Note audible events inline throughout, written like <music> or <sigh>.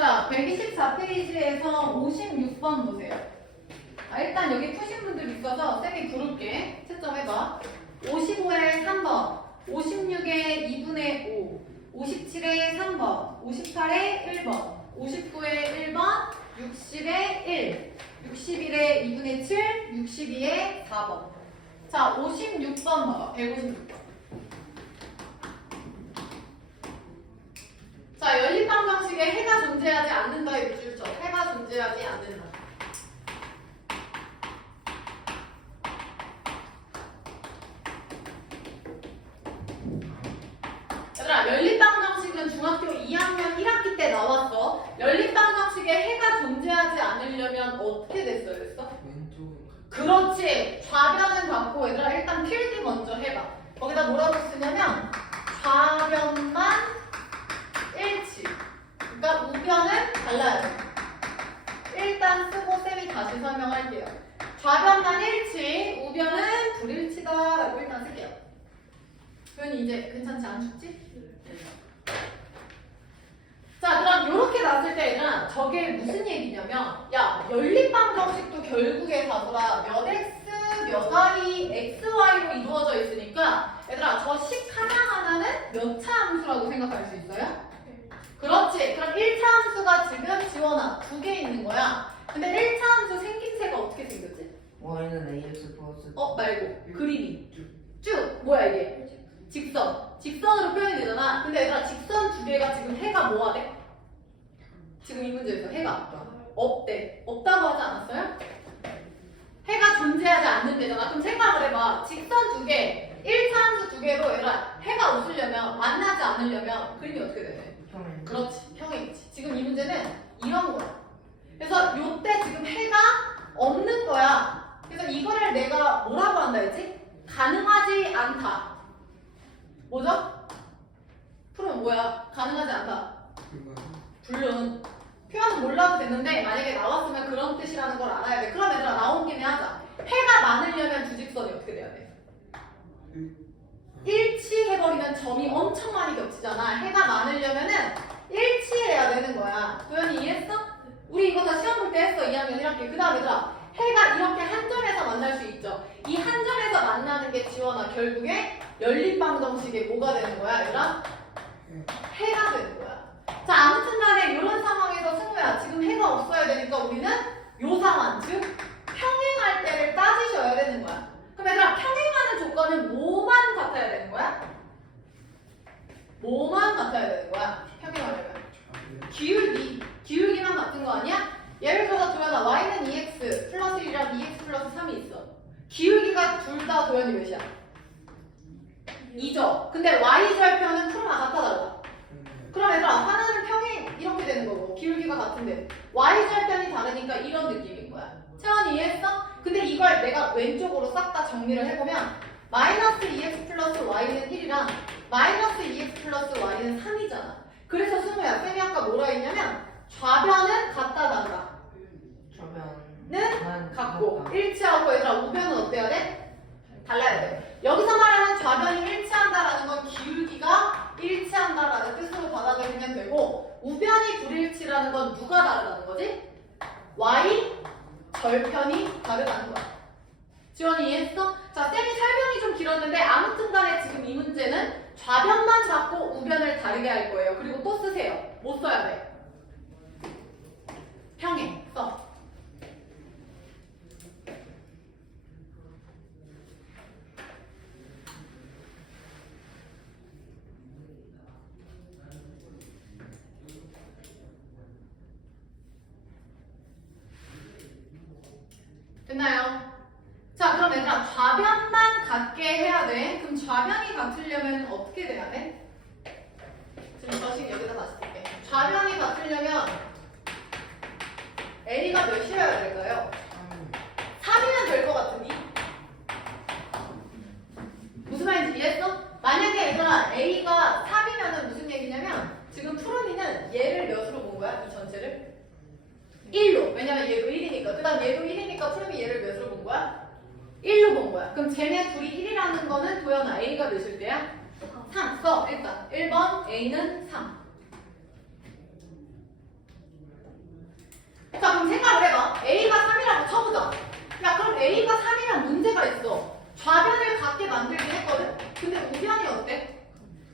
자, 124페이지에서 56번 보세요. 아, 일단 여기 푸신 분들 있어서 쌤이 부를게. 채점해봐. 55에 3번, 56에 2분의 5, 57에 3번, 58에 1번, 59에 1번, 60에 1, 61에 2분의 7, 62에 4번. 자, 56번 봐봐. 156 자, 연립방 정식에 해가 존재하지 않는다의 쳐. 해가 존재하지 않는다. 얘들아, 연립방 정식은 중학교 2학년 1학기 때 나왔어. 연립방 정식에 해가 존재하지 않으려면 어떻게 됐어야 됐어? 그렇지. 좌변은 같고 얘들아 일단 필기 먼저 해봐. 거기다 뭐라고 쓰냐면 좌변만. 그러니까 우변은 달라야 돼. 일단 쓰고 쌤이 다시 설명할게요. 좌변만 일치, 우변은 불일치다라고 일단 쓸게요. 표현이 이제 괜찮지 않겠지? 자, 그럼 이렇게 났을 때 얘들아 저게 무슨 얘기냐면 야 연립방 정식도 결국에 다더라 몇 x 몇 y x y로 이루어져 있으니까 얘들아 저 식 하나 하나는 몇 차 함수라고 생각할 수 있어요? 그렇지. 그럼 1차 함수가 지금 지원아 두 개 있는 거야. 근데 1차 함수 생김새가 어떻게 생겼지? y는 ax 플러스 어 말고 그림이 쭉. 쭉 뭐야 이게? 직선. 직선으로 표현이 되잖아. 근데 얘들아 직선 두 개가 지금 해가 뭐가 돼? 지금 이 문제에서 해가 없대. 없다고 하지 않았어요? 해가 존재하지 않는데잖아. 그럼 생각을 해봐. 직선 두 개, 1차 함수 두 개로 얘들아 해가 없으려면 만나지 않으려면 그림이 어떻게 되네? 평행 그렇지. 평행이지. 지금 이 문제는 이런 거야. 그래서 요때 지금 해가 없는 거야. 그래서 이거를 내가 뭐라고 한다 했지? 가능하지 않다. 뭐죠? 풀은 뭐야? 가능하지 않다. 불륜. 표현은 몰라도 됐는데 만약에 나왔으면 그런 뜻이라는 걸 알아야 돼. 그럼 얘들아 나온 김에 하자. 해가 많으려면 두 직선이 어떻게 돼야 돼? 일치해버리면 점이 엄청 많이 겹치잖아. 해가 많으려면은 일치해야 되는 거야. 도현이 이해했어? 우리 이거 다 시험 볼 때 했어. 2학년 1학기. 그 다음 얘들아. 해가 이렇게 한 점에서 만날 수 있죠. 이 한 점에서 만나는 게 지원아 결국에 연립방정식의 뭐가 되는 거야, 얘들아? 해가 되는 거야. 자, 아무튼 간에 이런 상황에서 승우야, 지금 해가 없어야 되니까 우리는 요 상황, 즉 평행할 때를 따지셔야 되는 거야. 그럼 얘들아, 평행하는 조건은 뭐만 같아야 되는 거야? 뭐만 같아야 되는 거야? 평행하려면. 기울기, 기울기만 같은 거 아니야? 예를 들어서 도현아, y는 2x 플러스 1이랑 2x 플러스 3이 있어. 기울기가 둘 다 도현이 몇이야? 2죠. 근데 y절편은 프로가 같아 다르다. 그럼 얘들아 하나는 평행 이렇게 되는 거고 기울기가 같은데 y절편이 다르니까 이런 느낌인 거야 채원이 이해했어? 근데 이걸 내가 왼쪽으로 싹 다 정리를 해보면 마이너스 2x 플러스 y는 1이랑 마이너스 2x 플러스 y는 3이잖아 그래서 승우야 쌤이 아까 뭐라 했냐면 좌변은 같다 다르다 저변은 같고 일치하고 얘들아 우변은 어때야 돼? 달라야 돼 여기서 말하는 좌변이 일치한다라는 건 기울기가 일치한다라는 뜻으로 받아들이면 되고 우변이 불일치라는 건 누가 다르다는 거지? y 절편이 다르다는 거야. 지원이 이해했어? 자, 쌤이 설명이 좀 길었는데 아무튼 간에 지금 이 문제는 좌변만 잡고 우변을 다르게 할 거예요. 그리고 또 쓰세요. 뭐 써야 돼? 평행 써. 됐나요? 자, 그럼 얘들아 좌변만 같게 해야 돼. 그럼 좌변이 같으려면 어떻게 돼야 돼? 지금 저식 여기다 다시 쓸게. 좌변이 같으려면 A가 몇이어야 될까요? 3이면 될 것 같으니? 무슨 말인지 이해했어? 만약에 얘들아 A가 3이면은 무슨 얘기냐면 지금 푸른이는 얘를 몇으로 본 거야? 이 전체를? 1로. 왜냐면 얘도 1이니까. 그 다음 얘도 1이니까 푸른이 얘를 몇으로 본 거야? 1로 본 거야. 그럼 쟤네 둘이 1이라는 거는 도연아 A가 몇일 때야? 3. 써. 일단 1번 A는 3. 자 그럼 생각을 해봐. A가 3이라고 쳐보자. 야 그럼 A가 3이란 문제가 있어. 좌변을 같게 만들긴 했거든. 근데 우변이 어때?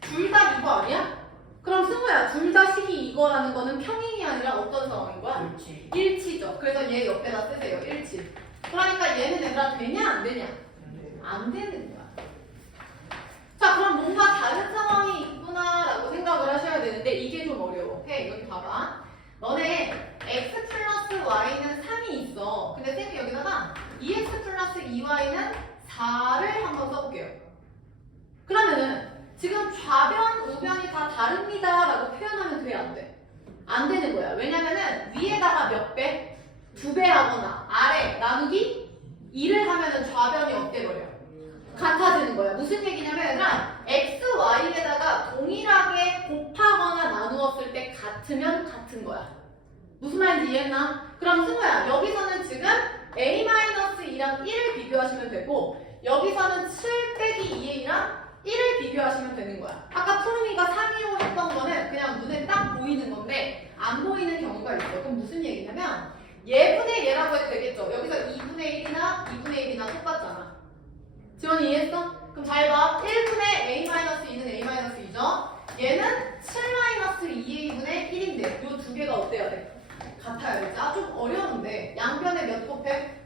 둘 다 이거 아니야? 그럼 승우야 둘 다 식이 이거라는 거는 평행이 아니라 어떤 상황인 거야? 그렇지. 일치죠. 그래서 얘 옆에다 쓰세요. 그러니까 얘는 얘들아 되냐 안 되냐? 안 되는 거야. 자, 그럼 뭔가 다른 상황이 있구나라고 생각을 하셔야 되는데 이게 좀 어려워. 해, 여기 봐봐. 너네 x 플러스 y는 3이 있어. 근데 쌤이 여기다가 2x 플러스 2y는 4를 한번 써볼게요. 그러면은 지금 좌변, 우변이 다 다릅니다 라고 표현하면 돼, 안 돼? 안 되는 거야. 왜냐면은 위에다가 몇 배? 두 배 하거나 2를 하면은 좌변이 어때 버려? 같아지는 거야. 무슨 얘기냐면 x, y에다가 동일하게 곱하거나 나누었을 때 같으면 같은 거야. 무슨 말인지 이해했나? 그럼 승우야 여기서는 지금 a-2랑 1을 비교하시면 되고 여기서는 7 빼기 2a랑 1을 비교하시면 되는 거야. 아까 푸르미가 325 했던 거는 그냥 눈에 딱 보이는 건데 안 보이는 경우가 있어. 그럼 무슨 얘기냐면 얘분의 얘라고 해도 되겠죠. 여기서 2분의 1이나 2분의 1이나 똑같잖아. 지원이 이해했어? 그럼 잘 봐. 1분의 a-2는 a-2죠. 얘는 7-2a분의 1인데 이 두 개가 어때야 돼? 되지. 아, 좀 어려운데. 양변에 몇 곱해?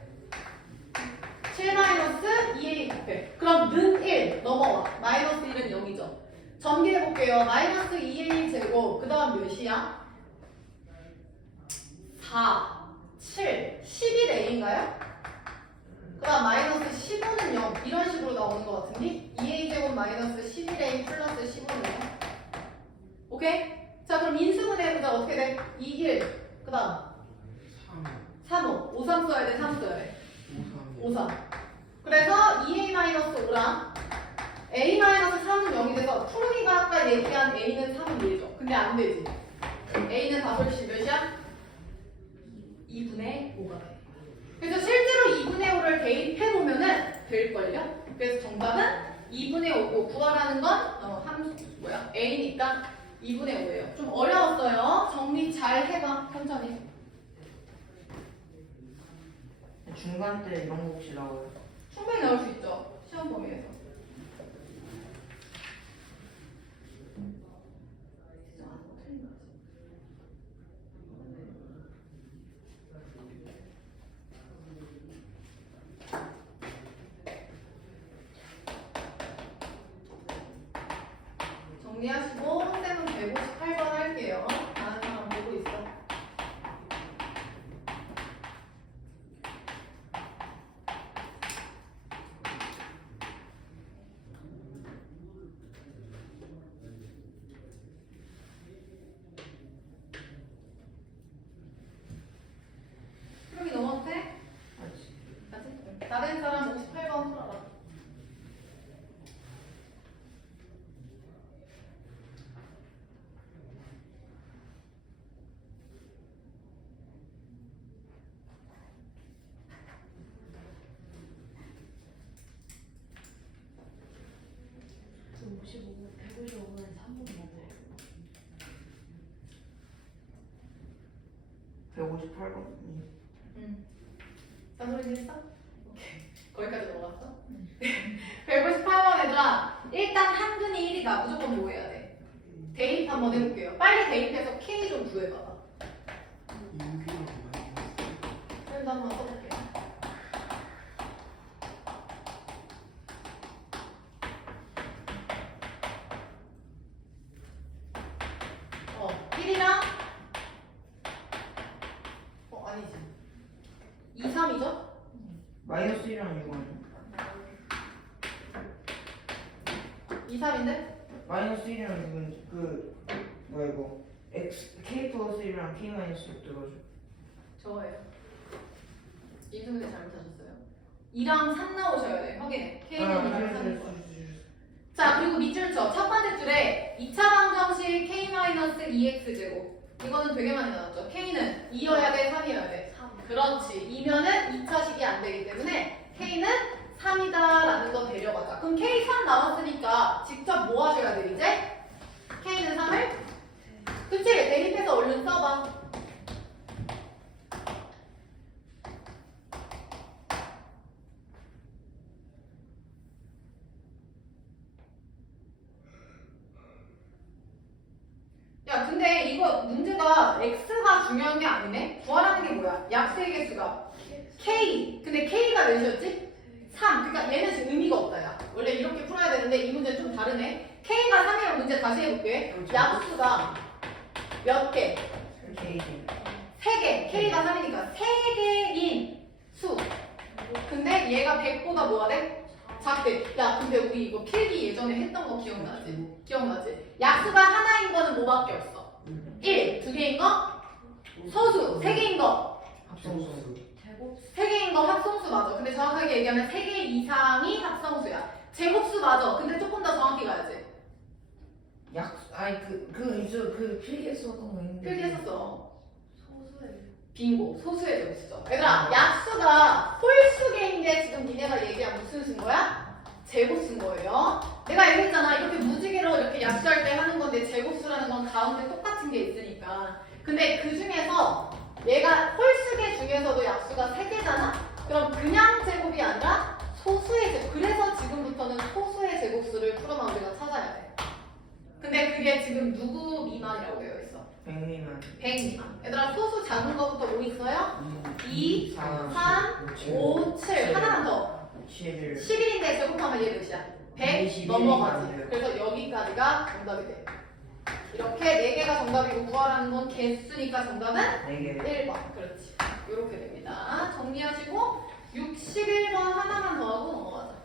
7-2a 곱해. 그럼 는 1 넘어와. 마이너스 1은 0이죠. 전개해볼게요. 마이너스 2a 제곱. 그 다음 몇이야? 4, 7, 10이 A인가요? 그럼 마이너스 15는 0 이런 식으로 나오는 것 같은데 2A제곱 마이너스 11A 플러스 15는 0 오케이? 자 그럼 인수분 해보자 어떻게 돼? 21 그다음 35 53 써야 돼? 3 써야 돼? 53 그래서 2A-5랑 A-3은 0이 돼서 푸르기가 아까 얘기한 A는 3은 1죠 근데 안 되지 A는 답을 10 그래서 정답은 2분의 5고 구하라는 건 어, 함수 뭐야? a니까 2분의 5예요. 좀 어려웠어요. 정리 잘 해봐. 천천히. 중간 때 이런 거 혹시 나와요? 충분히 나올 수 있죠. 시험 범위에서. 진짜 안 틀린 거지. 정리하시고 쌤은 158번 할게요. 다른 사람 보고 있어. 그렇게 넘어도 돼? 아직. 맞지? 다른 사람 58번 풀어봐. 네. 158번? 응. 잔소리 했어? 오케이. 거기까지 넘어갔어? 158번 <laughs> 얘들아. 일단 한근이 1이다. 무조건 뭐 해야 돼? 대입 한번 해볼게요. 빨리 대입해서 K 좀 구해봐봐. 그래도 한번 써볼게요. 어, 1이랑 어, 아니지. 2, 3이죠? 마이너스 1이랑 6 아니야? 2, 3인데? 마이너스 1이랑 6은 그 뭐야 이거 x k 플러스 1이랑 k 마이너스 6 들어줘 저거예요. 인수분해 잘못하셨어요. 2랑 3 나오셔야 돼. 확인해. K는 2랑 3 있어. 자, 그리고 밑줄 쳐. 첫 번째 줄에 2차 방정식 K-2x 제곱. 이거는 되게 많이 나왔죠. K는 2여야 돼, 3이어야 돼. 3. 그렇지. 2면은 2차식이 안 되기 때문에 K는 3이다 라는 건 데려가자. 그럼 K 3 남았으니까 직접 뭐 하셔야 돼 이제? K는 3을? 그치? 대립해서 얼른 써봐. 야 근데 이거 문제가 x가 중요한 게 아니네? 구하라는 게 뭐야? 약세의 개수가 k 근데 k가 몇이었지? 3. 그러니까 얘는 지금 의미가 없다, 야. 원래 이렇게 풀어야 되는데 이 문제는 좀 다르네. k가 3이면 문제 다시 해볼게. 약수가 몇 개? 케이지. 3개. k가 3이니까 3개인 수. 근데 얘가 100보다 뭐가 돼? 작대. 야, 근데 우리 이거 필기 예전에 했던 거 기억나지? 기억나지? 약수가 하나인 거는 뭐밖에 없어? 1. 두 개인 거? 소수. 세 개인 거? 합성수. 세 개인 거 합성수 맞아. 근데 정확하게 얘기하면 세 개 이상이 합성수야. 제곱수 맞아. 근데 조금 더 정확히 가야지. 약 아니 그그 있어 그 필기에 써던 거 있는데. 필기했었어. 빙고. 소수의 제곱수죠. 얘들아, 약수가 홀수계인 게 지금 니네가 얘기한 무슨 수인 거야? 제곱수인 거예요. 내가 얘기했잖아. 이렇게 무지개로 이렇게 약수할 때 하는 건데 제곱수라는 건 가운데 똑같은 게 있으니까. 근데 그 중에서 얘가 홀수계 중에서도 약수가 세 개잖아? 그럼 그냥 제곱이 아니라 소수의 제곱. 그래서 지금부터는 소수의 제곱수를 풀어만 우리가 찾아야 돼. 근데 그게 지금 누구 미만이라고 되어 있어? 백미만. 100 미만. 얘들아 소수 작은 거부터 뭐 있어요? 2, 4, 3, 5, 7. 하나만 더. 7. 11인데 제곱하면 얘 몇이야? 100 21 넘어가지. 그래서 여기까지가 정답이 돼. 이렇게 4개가 정답이고 구하라는 건 개수니까 정답은 4개. 1번. 그렇지. 이렇게 됩니다. 정리하시고 61번 하나만 더 하고 넘어가자.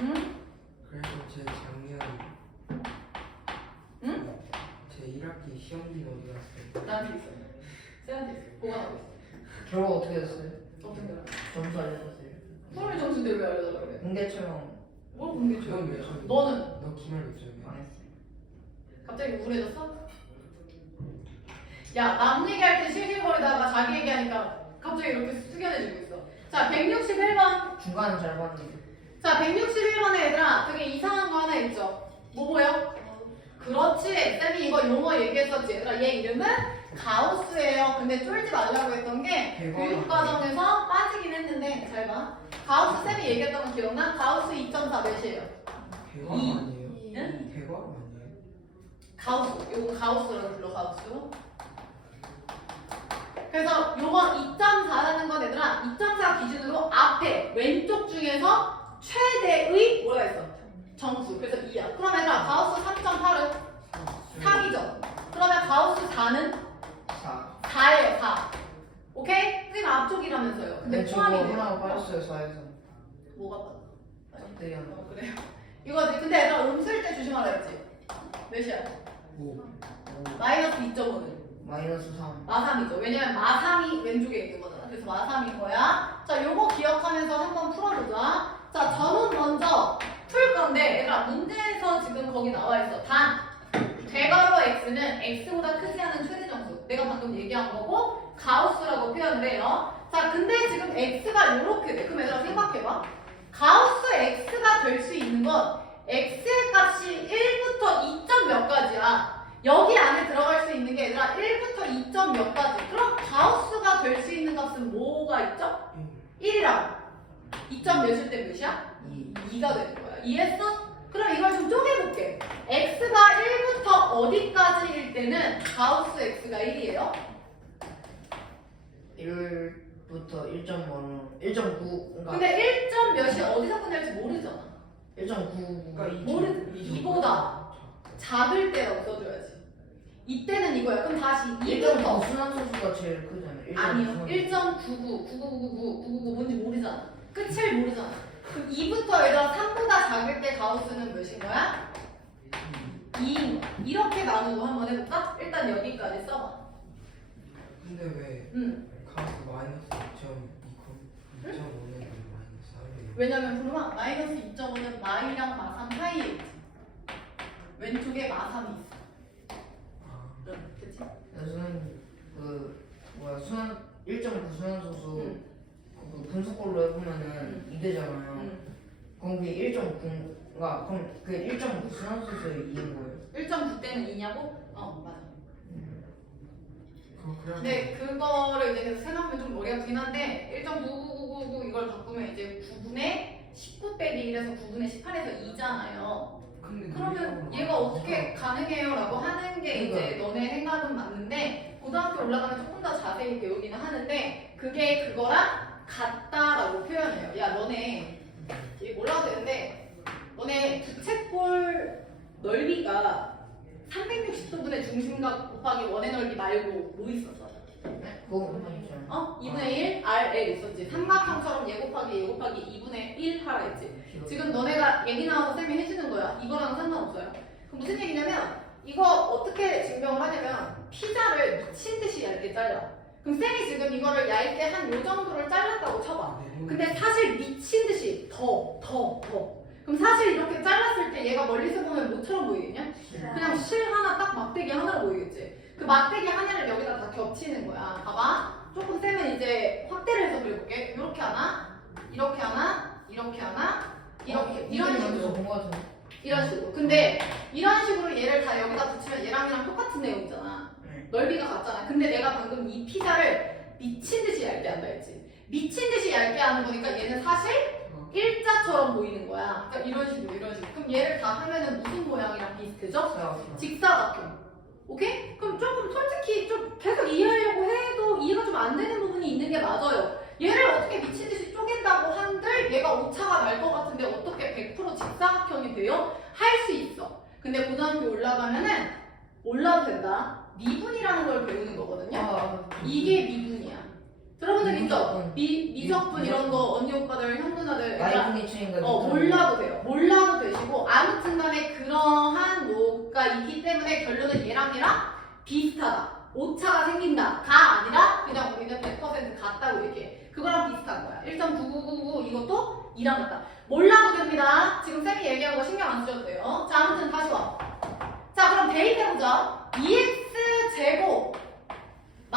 응? 그래서 제 작년 응? 제 1학기 시험지는 어디 갔어요? 나한테 있어. 쌤한테 있어. 보관하고 있어. 결과 어떻게 됐어요? 어떤 거야? 점수 알려줬어요. 수험의 점수인데 왜 알려달라 그래? 공개처럼 뭘 공개 줘? 그건 왜 처음이야? 너는 너 기말 몇 점이야? 망했어요. 갑자기 우울해졌어? 야, 남 얘기할 때 실실거리다가 자기 얘기하니까 갑자기 이렇게 숙연해지고 있어. 자, 161번. 중간은 잘 봤는데. 자, 161번에 얘들아, 되게 이상한 거 하나 있죠? 뭐 보여? 그렇지. 쌤이 이거 용어 얘기했었지. 얘들아, 얘 이름은 가우스예요. 근데 쫄지 말라고 했던 게 대박. 교육과정에서 빠지긴 했는데, 잘 봐. 가우스 쌤이 얘기했던 거 기억나? 가우스 2.4 몇이에요? 이- 아니에요? 응? 개괄 아니에요? 가우스, 요거 가우스라고 불러 가우스. 그래서 요거 2.4라는 건 얘들아 2.4 기준으로 앞에 왼쪽 중에서 최대의 뭐라 했어? 정수. 그래서 2야. 그럼 얘들아 가우스 3.8은 3이죠. 그러면 가우스 4는 4. 4예요. 4. 오케이? 선생님 앞쪽이라면서요. 근데 근데 저거 포함이 빠졌어요 4에서. 뭐가 빠져? 짝대기 하나. 어, 그래요. 이거지. 근데 얘들아 음쓸 때 조심하라 했지. 몇이야? 오 마이너스 2.5는 마이너스 3. 마삼이죠. 왜냐면 마삼이 왼쪽에 있는 거잖아. 그래서 마삼인 거야. 자, 요거 기억하면서 한번 풀어보자. 자, 저는 먼저 풀 건데, 얘들아, 문제에서 지금 거기 나와 있어. 단, 대괄호 x는 x보다 크지 않은 최대 정수. 내가 방금 얘기한 거고, 가우스라고 표현을 해요. 자, 근데 지금 x가 요렇게 돼. 그럼 얘들아, 생각해봐. 가우스 x가 될 수 있는 건 x의 값이 1부터 2점 몇 가지야. 여기 안에 들어갈 수 있는 게 얘들아 1부터 2점 몇 가지. 그럼 가우스가 될 수 있는 값은 뭐가 있죠? 1이랑 2점 몇일 때 몇이야? 2. 2가 되는 거야. 이해했어? 그럼 이걸 좀 쪼개볼게. x가 1부터 어디까지일 때는 가우스 x가 1이에요? 1 부터 1.5는 1.9 그러니까 근데 1점 몇이 어디서 끝날지 모르잖아. 1.9가 모르 2보다 작을 때라고 써줘야지. 이때는 이거야. 그럼 다시 2부터 1.9 순환 소수가 제일 크잖아요. 아니요. 1.99, 9999, 999 뭔지 모르잖아. 끝을 모르잖아. 그럼 2부터 얘들아 3보다 작을 때 가우스는 몇인 거야? 2인 거야. 이렇게 나누고 한번 해볼까? 일단 여기까지 써봐. 근데 왜 응. 가스 마이너스 2.2 2.5는 마이너스 4래요? 왜냐면 불마 마이너스 2.5는 마이랑 마삼 사이에 있지. 왼쪽에 마삼이 있어. 아 응. 그치? 저는 그 뭐야 순환 1.9 순환소수 응. 그 분수꼴로 해보면은 2되잖아요. 응. 그럼 그게 1.9가 그럼 그1.9 순환소수의 2인 거예요. 1.9 때는 2냐고? 어, 맞아. 그거 그냥 근데 그거를 이제 계속 생각하면 좀 머리가 아프긴 한데 1.99999 이걸 바꾸면 이제 9분의 19 빼기 1에서 9분의 18에서 2잖아요. 근데 그러면 얘가 어떻게 가능해요 라고 하는 게 이제. 너네 생각은 맞는데 고등학교 올라가면 조금 더 자세히 배우기는 하는데 그게 그거랑 같다라고 표현해요. 야 너네 이게 몰라도 되는데 너네 부채꼴 넓이가 360도분의 중심각 곱하기 원의 넓이 말고 뭐 있었어? 있잖아. 어? 2분의 1 RL 있었지. 삼각형처럼 얘 곱하기 얘 곱하기 2분의 1 하라 했지. 지금 너네가 얘기 나와서 쌤이 해주는 거야. 이거랑은 상관없어요. 그럼 무슨 얘기냐면 이거 어떻게 증명을 하냐면 피자를 미친 듯이 얇게 잘라. 그럼 쌤이 지금 이거를 얇게 한 요 정도를 잘랐다고 쳐봐. 내려오는 근데 사실 미친 듯이 더, 더, 더. 그럼 사실 이렇게 잘랐을 때 얘가 멀리서 보면 뭐처럼 보이겠냐? 그냥 실 하나 딱 막대기 하나로 보이겠지? 그 막대기 하나를 여기다 다 겹치는 거야. 봐봐. 조금 쌤은 이제 확대를 해서 그려볼게. 이렇게 하나, 이렇게 하나, 이렇게 하나, 이렇게, 이런 식으로. 본거 같은데. 이런 식으로. 근데 이런 식으로 얘를 다 여기다 붙이면 얘랑 얘랑 똑같은 내용이잖아. 네. 넓이가 같잖아. 근데 내가 방금 이 피자를 미친 듯이 얇게 한다 했지. 미친 듯이 얇게 하는 거니까 얘는 사실 어. 일자처럼 보이는 거야. 그러니까 이런 식으로 이런 식으로. 그럼 얘를 다 하면은 무슨 모양이랑 비슷해져? 자, 직사각형. 오케이? 그럼 조금 솔직히 좀 계속 이해하려고 해도 이해가 좀 안 되는 부분이 있는 게 맞아요. 얘를 어떻게 미친 듯이 쪼갠다고 한들 얘가 오차가 날 것 같은데 어떻게 100% 직사각형이 돼요? 할 수 있어. 근데 고등학교 올라가면은 올라도 된다. 미분이라는 걸 배우는 거거든요. 아, 이게 미분이야. 들어본 적 있죠? 미분적분. 미, 미적분 이런 거 언니 오빠들 형 누나들 마이분의 차인가? 어 몰라도 돼요. 몰라도 되시고 아무튼 간에 그러한 뭐가 있기 때문에 결론은 얘랑 얘랑 비슷하다. 오차가 생긴다. 가 아니라 그냥 우리는 100% 같다고 얘기해. 그거랑 비슷한 거야. 1.9999 이것도 2랑 같다. 몰라도 됩니다. 지금 쌤이 얘기한 거 신경 안 쓰셔도 돼요. 자 아무튼 다시 와. 자 그럼 대입해보자. 2x 제곱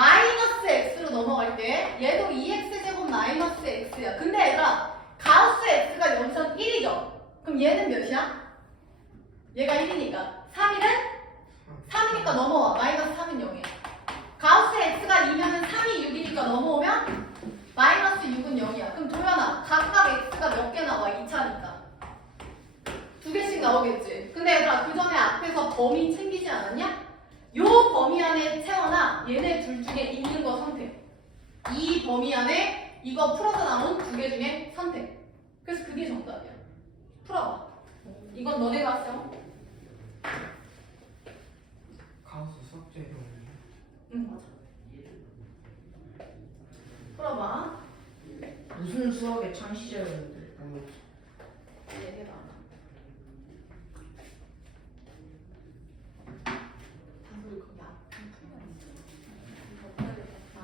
마이너스 x로 넘어갈게. 얘도 2x 제곱 마이너스 x야. 근데 얘들아 가우스 x가 연선 1이죠? 그럼 얘는 몇이야? 얘가 1이니까 3일은 3이니까 넘어와 마이너스 3은 0이야 가우스 x가 2면은 3이 6이니까 넘어오면 마이너스 6은 0이야 그럼 도현아 각각 x가 몇 개 나와 2차니까 두 개씩 나오겠지 근데 얘들아 그 전에 앞에서 범위 챙기지 않았냐? 요 범위 안에 채워놔 얘네 둘 중에 있는 거 선택. 이 범위 안에 이거 풀어서 나온 두 개 중에 선택. 그래서 그게 정답이야. 풀어봐. 이건 너네가 써 가우스 수학제로 응 맞아. 풀어봐. 무슨 수학의 창 시절이었는데? 뭐, 얘기해봐 단소리 거기 앞에 풀면 있어 이거 풀어야겠다.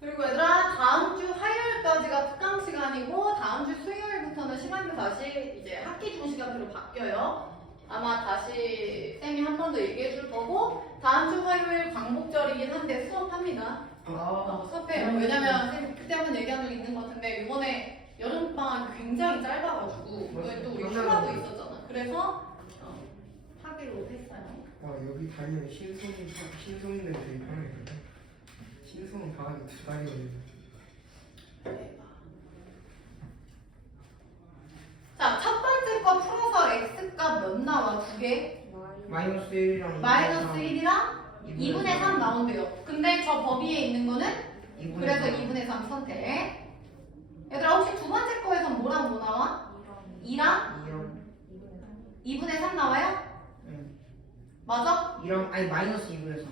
그리고 얘들아 다음 주 화요일까지가 특강 시간이고 다음 주 수요일부터는 시간표 다시 이제 학기 중 시간표로 바뀌어요. 아마 다시 쌤이 한 번 더 얘기해 줄 거고 다음 주 화요일 광복절이긴 한데 수업합니다. 아, 어, 수업해요. 왜냐면 쌤 그때 한번 얘기한 적 있는 것 같은데 이번에 여름방학 굉장히 짧아가지고 이번에 또 우리 휴가도 있었잖아. 그래서 어, 하기로 했어요. 와 여기 다니면 신손 신손인데 되게 편하겠네 신손은 바닥에 두 달이거든요 대박. 자, 첫 번째 거 풀어서 x값 몇 나와? 두 개? 마이너스 1이랑 마이너스 1이랑 2분의 3 나온대요. 근데 저 범위에 있는 거는 그래서 2분의 3 선택. 얘들아 혹시 두 번째 거에서 뭐랑 뭐 나와? 2랑 2랑 2분의 3 나와요? 응. 맞아? 2랑 아니 마이너스 2분에서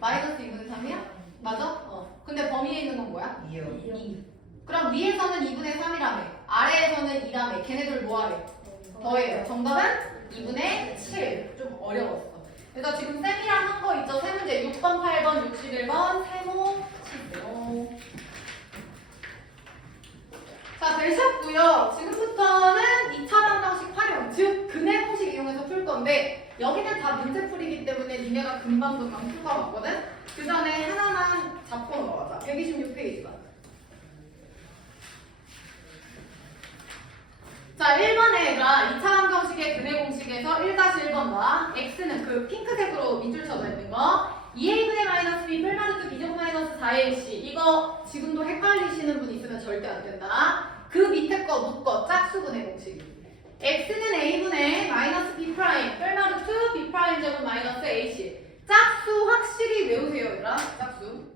마이너스 2분의 3이야? 맞아? 어. 근데 범위에 있는 건 뭐야? 2요. 2. 그럼 위에서는 2분의 3이라며. 아래에서는 2라며. 걔네들 뭐하래? 더해요. 정답은 2분의 7. 좀 어려웠어. 그래서 지금 쌤이랑 한 거 있죠? 세 문제 6번, 8번, 61번, 세모, 치세요. 자, 되셨고요. 지금부터는 2차 방정식 활용, 즉 근해 공식 이용해서 풀 건데 여기는 다 문제 풀이기 때문에 니네가 금방 금방 풀것 같거든? 그 전에 하나만 잡고 넘어가자. 126페이지 봐. 자, 1번에 얘들아 2차 방정식의 근해 공식에서 1-1번과 x는 그 핑크색으로 밑줄 쳐져 있는 거 2a분의 마이너스 4의 시 이거 지금도 헷갈리시는 분 있으면 절대 안 된다. 그 밑에 거 묶어. 짝수근의 공식. x는 a분의 마이너스 b 프라임. 별마루 2 b 프라임 제곱 마이너스 ac 짝수 확실히 외우세요 얘들아. 짝수.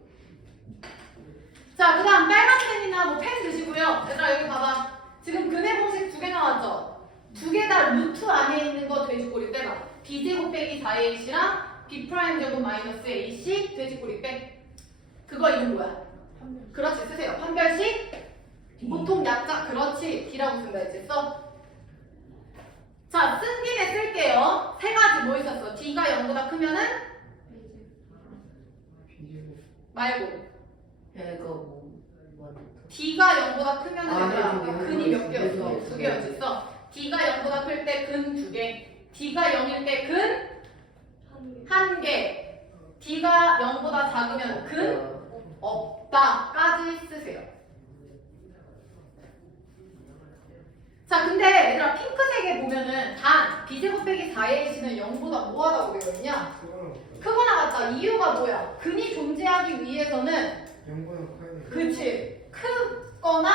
자 그다음 빨간펜이나 뭐 펜 드시고요. 얘들아 여기 봐봐. 지금 근해 공식 두 개 나왔죠? 두 개 다 루트 안에 있는 거 돼지꼬리 빼봐. B제곱 빼기 4ac랑 b 프라임 제곱 마이너스 ac 돼지꼬리 빼. 그거 이름 뭐야? 그렇지 쓰세요. 판별식 보통 약자 그렇지 D라고 쓴다 했지 써. 자, 쓴 김에 쓸게요. 세 가지 뭐 있었어? D가 0보다 크면은 말고 얘가 뭐 맞다. D가 0보다 크면 아, 은 네, 얘들아 근이 몇 네, 개였어? 네, 두 네. 개였지 써. D가 0보다 클 때 근 두 개. D가 0일 때 근 한 개. D가 0보다 작으면 근 없다까지 쓰세요. 자, 근데 얘들아 핑크색에 보면은 단 b제곱 빼기 4a는 0보다 뭐하다고 되어 있냐? 그거랑 크거나 같다. 이유가 뭐야? 근이 존재하기 위해서는 영보다 커야 돼 그치 크거나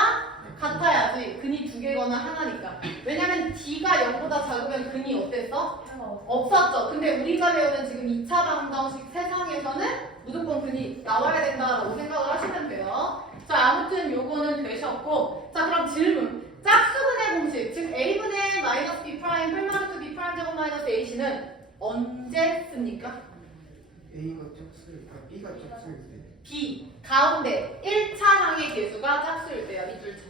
같아야지 근이 두 개거나 하나니까 왜냐면 D가 0보다 작으면 근이 어땠어? 없었죠 근데 우리가 배우는 지금 2차 방정식 세상에서는 무조건 근이 나와야 된다라고 생각을 하시면 돼요. 자 아무튼 요거는 되셨고 자 그럼 질문. 짝수근의 공식 즉 A분의 마이너스 B 프라임 플마르트 B 프라임 제곱 마이너스 AC는 언제 씁니까? A가 짝수일 아 B가 짝수일 때. B 가운데 1차 항의 개수가 짝수일 때야 밑줄쳐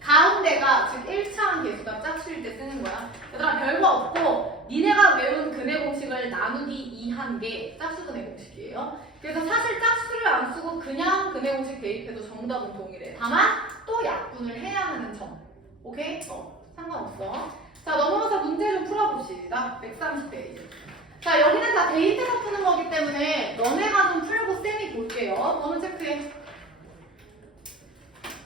가운데가 즉 1차항 개수가 짝수일 때 쓰는 거야. 얘들아 별거 없고 니네가 외운 근해 공식을 나누기 2한 게 짝수 근해 공식이에요. 그래서 사실 짝수를 안 쓰고 그냥 근해 공식 대입해도 정답은 동일해. 다만 또 약분을 해야 하는 점. 오케이? 어 상관없어. 자 넘어가서 문제 좀 풀어봅시다. 130페이지 자 여기는 다 데이트에서 푸는 거기 때문에 너네가 좀 풀고 쌤이 볼게요. 번호 체크해.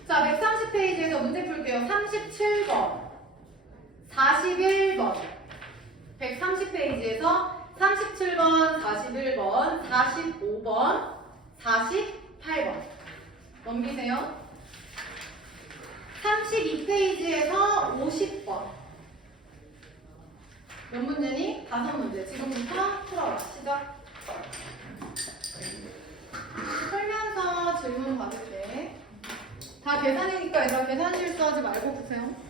자 130페이지에서 문제 풀게요. 37번, 41번, 130페이지에서 37번, 41번, 45번, 48번 넘기세요. 32페이지에서 50번. 몇 문제니? 다섯 문제. 지금부터 풀어라. 시작. 풀면서 질문 받을게. 다 계산이니까 얘들아 계산 실수하지 말고 보세요.